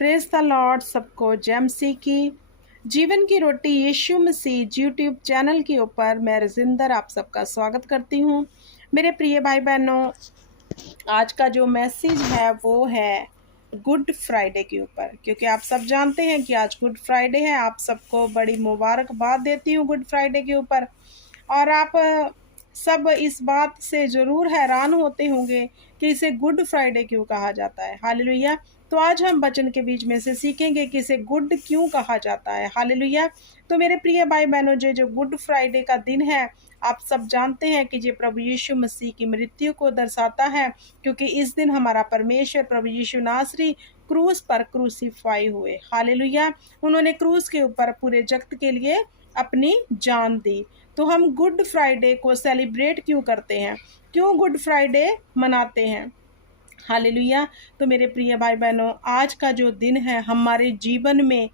Praise the Lord. सबको JMC की जीवन की रोटी यीशु मसीह यूट्यूब चैनल के ऊपर मैं रजिंदर आप सबका स्वागत करती हूँ। मेरे प्रिय भाई बहनों, आज का जो मैसेज है वो है गुड फ्राइडे के ऊपर, क्योंकि आप सब जानते हैं कि आज गुड फ्राइडे है। आप सबको बड़ी मुबारकबाद देती हूँ गुड फ्राइडे के ऊपर। और आप सब इस बात से ज़रूर हैरान होते होंगे कि इसे गुड फ्राइडे क्यों कहा जाता है। हालेलुया। तो आज हम वचन के बीच में से सीखेंगे कि इसे गुड क्यों कहा जाता है। हालेलुया। तो मेरे प्रिय भाई बहनों, जो गुड फ्राइडे का दिन है, आप सब जानते हैं कि ये प्रभु यीशु मसीह की मृत्यु को दर्शाता है, क्योंकि इस दिन हमारा परमेश्वर प्रभु यीशु नासरी क्रूस पर क्रूसीफाई हुए। हालेलुया। उन्होंने क्रूस के ऊपर पूरे जगत के लिए अपनी जान दी। तो हम गुड फ्राइडे को सेलिब्रेट क्यों करते हैं, क्यों गुड फ्राइडे मनाते हैं। हालेलुया। तो मेरे प्रिय भाई बहनों, आज का जो दिन है हमारे जीवन में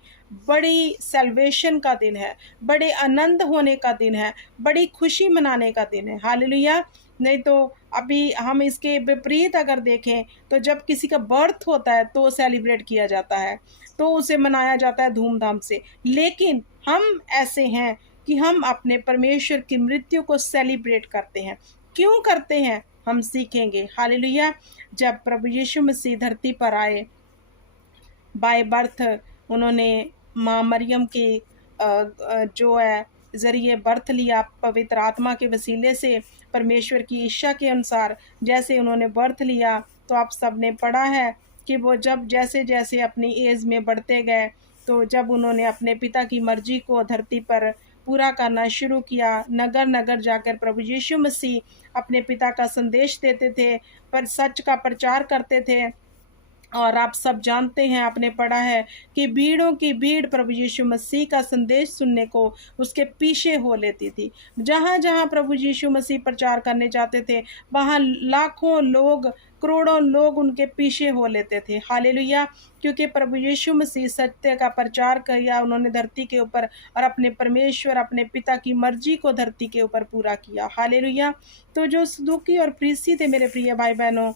बड़ी सेल्वेशन का दिन है, बड़े आनंद होने का दिन है, बड़ी खुशी मनाने का दिन है। हालेलुया। नहीं तो अभी हम इसके विपरीत अगर देखें तो जब किसी का बर्थ होता है तो सेलिब्रेट किया जाता है, तो उसे मनाया जाता है धूमधाम से। लेकिन हम ऐसे हैं कि हम अपने परमेश्वर की मृत्यु को सेलिब्रेट करते हैं। क्यों करते हैं हम सीखेंगे। हालेलुया। जब प्रभु यीशु मसीह धरती पर आए बाय बर्थ, उन्होंने माँ मरियम के जो है ज़रिए बर्थ लिया, पवित्र आत्मा के वसीले से परमेश्वर की इच्छा के अनुसार जैसे उन्होंने बर्थ लिया। तो आप सब ने पढ़ा है कि वो जब जैसे जैसे अपनी एज में बढ़ते गए, तो जब उन्होंने अपने पिता की मर्जी को धरती पर पूरा करना शुरू किया, नगर नगर जाकर प्रभु यीशु मसीह अपने पिता का संदेश देते थे, पर सच का प्रचार करते थे। और आप सब जानते हैं, आपने पढ़ा है कि भीड़ों की भीड़ प्रभु यीशु मसीह का संदेश सुनने को उसके पीछे हो लेती थी। जहाँ जहाँ प्रभु यीशु मसीह प्रचार करने जाते थे, वहाँ लाखों लोग, करोड़ों लोग उनके पीछे हो लेते थे। हालेलुया। क्योंकि प्रभु यीशु मसीह सत्य का प्रचार किया उन्होंने धरती के ऊपर, और अपने परमेश्वर अपने पिता की मर्जी को धरती के ऊपर पूरा किया। हालेलुया। तो जो सदूकी और फरीसी थे मेरे प्रिय भाई बहनों,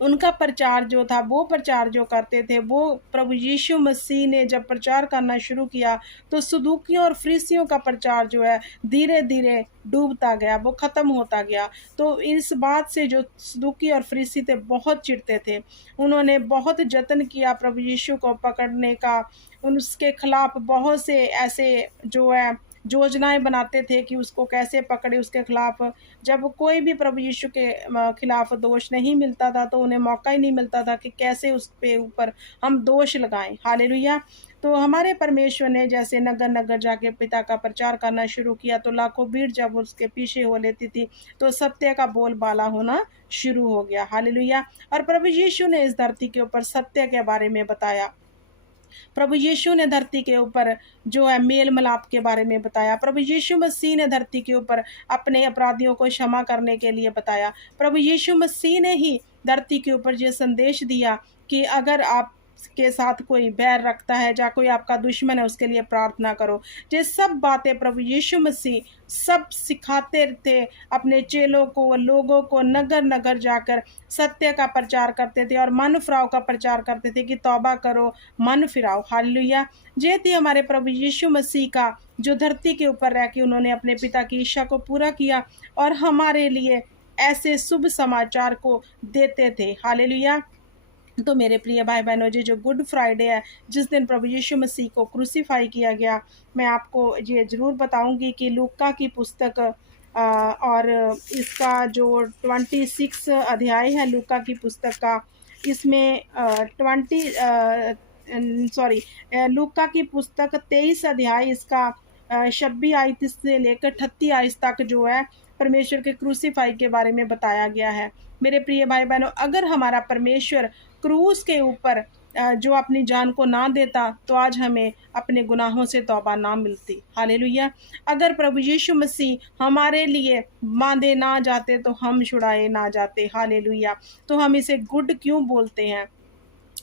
उनका प्रचार जो था, वो प्रचार जो करते थे, वो प्रभु यीशु मसीह ने जब प्रचार करना शुरू किया तो सदूकियों और फरीसियों का प्रचार जो है धीरे धीरे डूबता गया, वो ख़त्म होता गया। तो इस बात से जो सदूकी और फरीसी थे बहुत चिढ़ते थे। उन्होंने बहुत जतन किया प्रभु यीशु को पकड़ने का, उसके खिलाफ बहुत से ऐसे जो है योजनाएं बनाते थे कि उसको कैसे पकड़े, उसके खिलाफ। जब कोई भी प्रभु यीशु के खिलाफ दोष नहीं मिलता था तो उन्हें मौका ही नहीं मिलता था कि कैसे उस पे ऊपर हम दोष लगाएं। हालेलुया। तो हमारे परमेश्वर ने जैसे नगर नगर जाके पिता का प्रचार करना शुरू किया, तो लाखों भीड़ जब उसके पीछे हो लेती थी तो सत्य का बोलबाला होना शुरू हो गया। हालेलुया। और प्रभु यीशु ने इस धरती के ऊपर सत्य के बारे में बताया। प्रभु यीशु ने धरती के ऊपर जो है मेल मिलाप के बारे में बताया। प्रभु यीशु मसीह ने धरती के ऊपर अपने अपराधियों को क्षमा करने के लिए बताया। प्रभु यीशु मसीह ने ही धरती के ऊपर ये संदेश दिया कि अगर आप के साथ कोई बैर रखता है या कोई आपका दुश्मन है, उसके लिए प्रार्थना करो। ये सब बातें प्रभु यीशु मसीह सब सिखाते थे अपने चेलों को, लोगों को। नगर नगर जाकर सत्य का प्रचार करते थे और मन फिराव का प्रचार करते थे कि तौबा करो, मन फिराओ। हालेलुया। ये थी हमारे प्रभु यीशु मसीह का जो धरती के ऊपर रह के उन्होंने अपने पिता की इच्छा को पूरा किया और हमारे लिए ऐसे शुभ समाचार को देते थे। हालेलुया। तो मेरे प्रिय भाई बहनों, जो गुड फ्राइडे है, जिस दिन प्रभु यीशु मसीह को क्रूसीफाई किया गया, मैं आपको ये ज़रूर बताऊंगी कि लूका की पुस्तक और इसका जो 26 अध्याय है लूका की पुस्तक का, इसमें लूका की पुस्तक 23 अध्याय, इसका 26 आयत से लेकर 38 आयत तक जो है परमेश्वर के क्रूसीफाई के बारे में बताया गया है। मेरे प्रिय भाई बहनों, अगर हमारा परमेश्वर क्रूस के ऊपर जो अपनी जान को ना देता तो आज हमें अपने गुनाहों से तौबा ना मिलती। हालेलुया। अगर प्रभु यीशु मसीह हमारे लिए बांधे ना जाते तो हम छुड़ाए ना जाते। हालेलुया। तो हम इसे गुड क्यों बोलते हैं,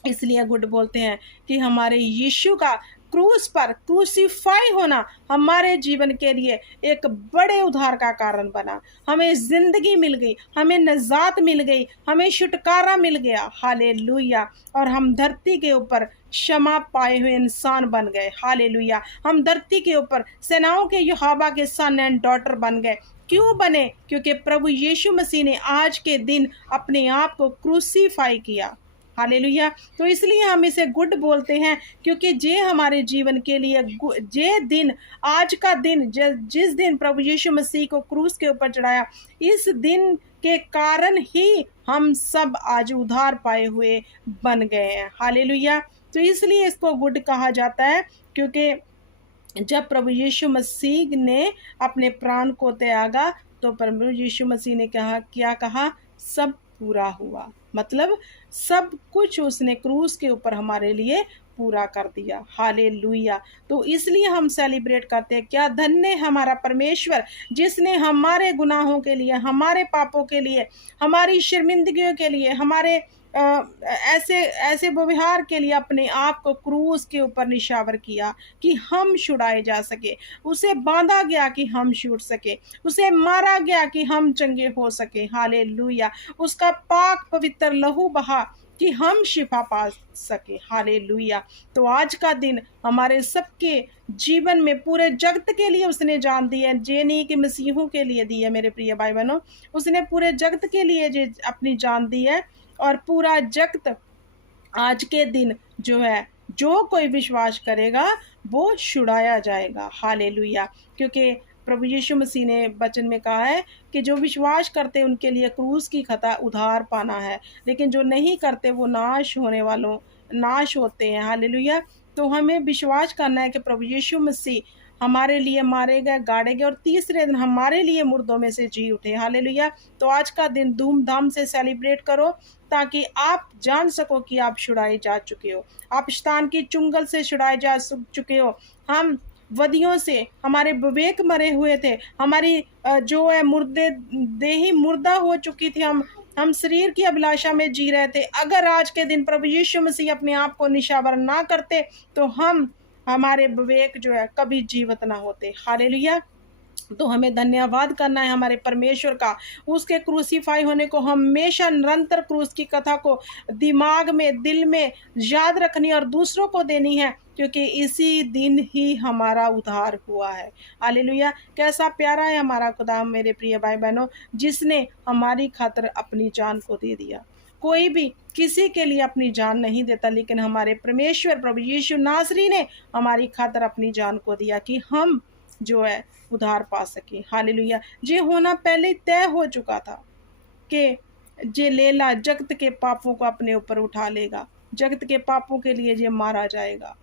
इसलिए गुड बोलते हैं कि हमारे यीशु का क्रूस पर क्रूसीफाई होना हमारे जीवन के लिए एक बड़े उद्धार का कारण बना। हमें जिंदगी मिल गई, हमें नजात मिल गई, हमें छुटकारा मिल गया। हालेलुया। और हम धरती के ऊपर क्षमा पाए हुए इंसान बन गए। हालेलुया। हम धरती के ऊपर सेनाओं के यहोवा के सन एंड डॉटर बन गए। क्यों बने? क्योंकि प्रभु यीशु मसीह ने आज के दिन अपने आप को क्रूसीफाई किया। हालेलुया। तो इसलिए हम इसे गुड बोलते हैं, क्योंकि जे हमारे जीवन के लिए जे दिन, आज का दिन, जिस दिन प्रभु यीशु मसीह को क्रूस के ऊपर चढ़ाया, इस दिन के कारण ही हम सब आज उद्धार पाए हुए बन गए हैं। हालेलुया। तो इसलिए इसको गुड कहा जाता है, क्योंकि जब प्रभु यीशु मसीह ने अपने प्राण को त्यागा तो प्रभु यीशु मसीह ने क्या कहा? सब पूरा हुआ। मतलब सब कुछ उसने क्रूस के ऊपर हमारे लिए पूरा कर दिया। हालेलुया। तो इसलिए हम सेलिब्रेट करते हैं। क्या धन्य है हमारा परमेश्वर, जिसने हमारे गुनाहों के लिए, हमारे पापों के लिए, हमारी शर्मिंदगियों के लिए, हमारे ऐसे व्यवहार के लिए अपने आप को क्रूस के ऊपर निशावर किया कि हम छुड़ाए जा सके। उसे बांधा गया कि हम छूट सके, उसे मारा गया कि हम चंगे हो सके। हालेलुया। उसका पाक पवित्र लहू बहा कि हम शिफा पा सके। हालेलुया। तो आज का दिन हमारे सबके जीवन में पूरे जगत के लिए उसने जान दी है, जे नहीं कि मसीहों के लिए दी है। मेरे प्रिय भाई बहनों, उसने पूरे जगत के लिए अपनी जान दी है, और पूरा जगत आज के दिन जो है, जो कोई विश्वास करेगा वो छुड़ाया जाएगा। हालेलुया। क्योंकि प्रभु यीशु मसीह ने वचन में कहा है कि जो विश्वास करते उनके लिए क्रूस की खता उधार पाना है, लेकिन जो नहीं करते वो नाश होते हैं। हालेलुया। तो हमें विश्वास करना है कि प्रभु यीशु मसीह हमारे लिए मारे गए, गाड़े गए, और तीसरे दिन हमारे लिए मुर्दों में से जी उठे। हालेलुया। तो आज का दिन धूमधाम से सेलिब्रेट करो, ताकि आप जान सको कि आप छुड़ाए जा चुके हो, आप शैतान की चुंगल से छुड़ाए जा चुके हो। हम वदियों से, हमारे विवेक मरे हुए थे, हमारी जो है देही मुर्दा हो चुकी थी, हम शरीर की अभिलाषा में जी रहे थे। अगर आज के दिन प्रभु यीशु मसीह अपने आप को निशावर ना करते तो हमारे विवेक जो है कभी जीवित ना होते। हालेलुया। तो हमें धन्यवाद करना है हमारे परमेश्वर का, उसके क्रूसीफाई होने को हमेशा निरंतर क्रूस की कथा को दिमाग में, दिल में याद रखनी और दूसरों को देनी है, क्योंकि इसी दिन ही हमारा उद्धार हुआ है। हालेलुया। कैसा प्यारा है हमारा खुदा मेरे प्रिय भाई बहनों, जिसने हमारी खातिर अपनी जान को दे दिया। कोई भी किसी के लिए अपनी जान नहीं देता, लेकिन हमारे परमेश्वर प्रभु यीशु नासरी ने हमारी खातिर अपनी जान को दिया कि हम जो है उधार पा सके। हालेलुया। ये होना पहले तय हो चुका था कि जे लेला जगत के पापों को अपने ऊपर उठा लेगा, जगत के पापों के लिए ये मारा जाएगा।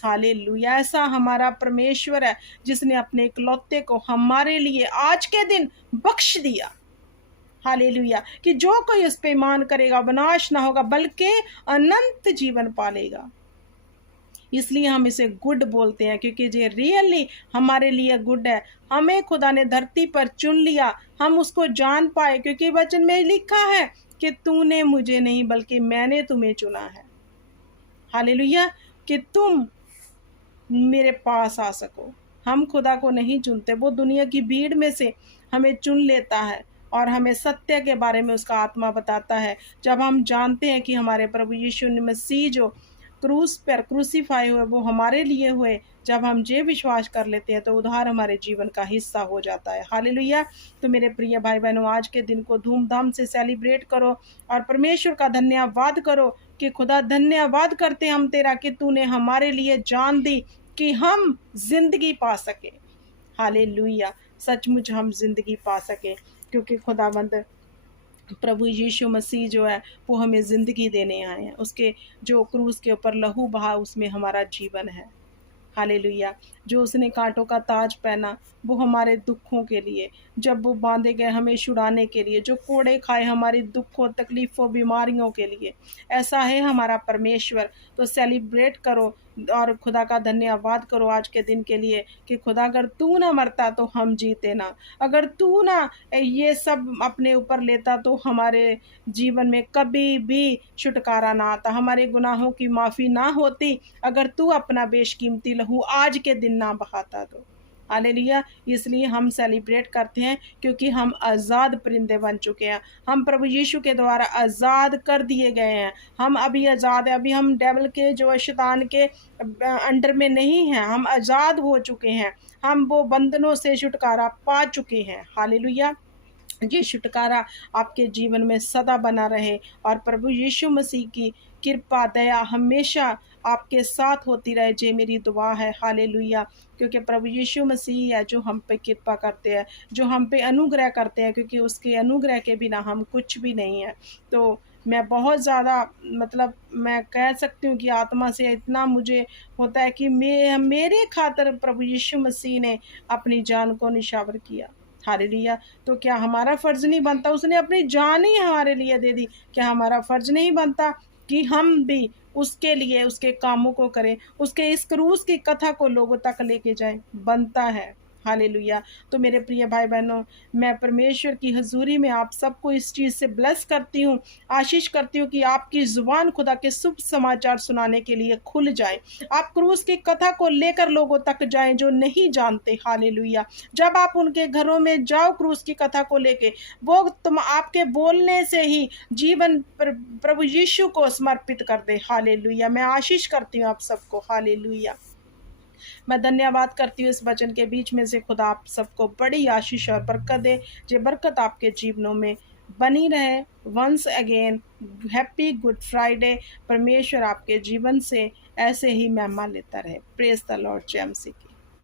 हालेलुया। ऐसा हमारा परमेश्वर है जिसने अपने इकलौते को हमारे लिए आज के दिन बख्श दिया। हालेलुया। कि जो कोई उस पे ईमान करेगा विनाश ना होगा, बल्कि अनंत जीवन पालेगा। इसलिए हम इसे गुड बोलते हैं, क्योंकि ये रियली हमारे लिए गुड है। हमें खुदा ने धरती पर चुन लिया, हम उसको जान पाए, क्योंकि वचन में लिखा है कि तूने मुझे नहीं बल्कि मैंने तुम्हें चुना है। हालेलुया। कि तुम मेरे पास आ सको। हम खुदा को नहीं चुनते, वो दुनिया की भीड़ में से हमें चुन लेता है और हमें सत्य के बारे में उसका आत्मा बताता है। जब हम जानते हैं कि हमारे प्रभु यीशु मसीह जो क्रूस पर क्रूसीफाई हुए वो हमारे लिए हुए, जब हम ये विश्वास कर लेते हैं तो उद्धार हमारे जीवन का हिस्सा हो जाता है। हालेलुया। तो मेरे प्रिय भाई बहनों, आज के दिन को धूमधाम से सेलिब्रेट करो और परमेश्वर का धन्यवाद करो कि खुदा धन्यवाद करते हम तेरा कि तूने हमारे लिए जान दी कि हम जिंदगी पा सके। हालेलुया। सचमुच हम जिंदगी पा सके, क्योंकि खुदावंद प्रभु यीशु मसीह जो है वो हमें ज़िंदगी देने आए हैं। उसके जो क्रूस के ऊपर लहू बहा उसमें हमारा जीवन है। हालेलुया। जो उसने कांटों का ताज पहना वो हमारे दुखों के लिए, जब वो बांधे गए हमें छुड़ाने के लिए, जो कोड़े खाए हमारी दुखों तकलीफ़ों बीमारियों के लिए। ऐसा है हमारा परमेश्वर। तो सेलिब्रेट करो और खुदा का धन्यवाद करो आज के दिन के लिए कि खुदा अगर तू ना मरता तो हम जीते ना, अगर तू ना ये सब अपने ऊपर लेता तो हमारे जीवन में कभी भी छुटकारा ना आता, हमारे गुनाहों की माफ़ी ना होती, अगर तू अपना बेशकीमती लहू आज के दिन ना बहाता तो। हालेलुया। इसलिए हम सेलिब्रेट करते हैं क्योंकि हम आज़ाद परिंदे बन चुके हैं, हम प्रभु यीशु के द्वारा आज़ाद कर दिए गए हैं। हम अभी आज़ाद हैं, अभी हम डेविल के जो शैतान के अंडर में नहीं हैं, हम आज़ाद हो चुके हैं, हम वो बंधनों से छुटकारा पा चुके हैं। हालेलुया। ये छुटकारा आपके जीवन में सदा बना रहे और प्रभु यीशु मसीह की कृपा दया हमेशा आपके साथ होती रहे, जे मेरी दुआ है। हालेलुया। क्योंकि प्रभु यीशु मसीह है जो हम पे कृपा करते हैं, जो हम पे अनुग्रह करते हैं, क्योंकि उसके अनुग्रह के बिना हम कुछ भी नहीं है। तो मैं बहुत ज़्यादा मतलब मैं कह सकती हूँ कि आत्मा से इतना मुझे होता है कि मेरे खातिर प्रभु यीशु मसीह ने अपनी जान को निछावर किया। हालेलुया। तो क्या हमारा फ़र्ज़ नहीं बनता, उसने अपनी जान ही हमारे लिए दे दी, क्या हमारा फ़र्ज़ नहीं बनता कि हम भी उसके लिए उसके कामों को करें, उसके इस क्रूस की कथा को लोगों तक लेके जाएं? बनता है। हालेलुया। तो मेरे प्रिय भाई बहनों, मैं परमेश्वर की हजूरी में आप सबको इस चीज़ से ब्लेस करती हूँ, आशीष करती हूँ कि आपकी ज़ुबान खुदा के शुभ समाचार सुनाने के लिए खुल जाए, आप क्रूस की कथा को लेकर लोगों तक जाएं जो नहीं जानते। हालेलुया। जब आप उनके घरों में जाओ क्रूस की कथा को लेके, वो तुम आपके बोलने से ही जीवन प्रभु यीशु को समर्पित कर दे। हालेलुया। मैं आशीष करती हूँ आप सबको। हालेलुया। मैं धन्यवाद करती हूँ इस वचन के बीच में से। खुदा आप सबको बड़ी आशीष और बरकत दे, जो बरकत आपके जीवनों में बनी रहे। Once again happy good Friday. परमेश्वर आपके जीवन से ऐसे ही महिमा लेता रहे। Praise the Lord. जय मसीह की।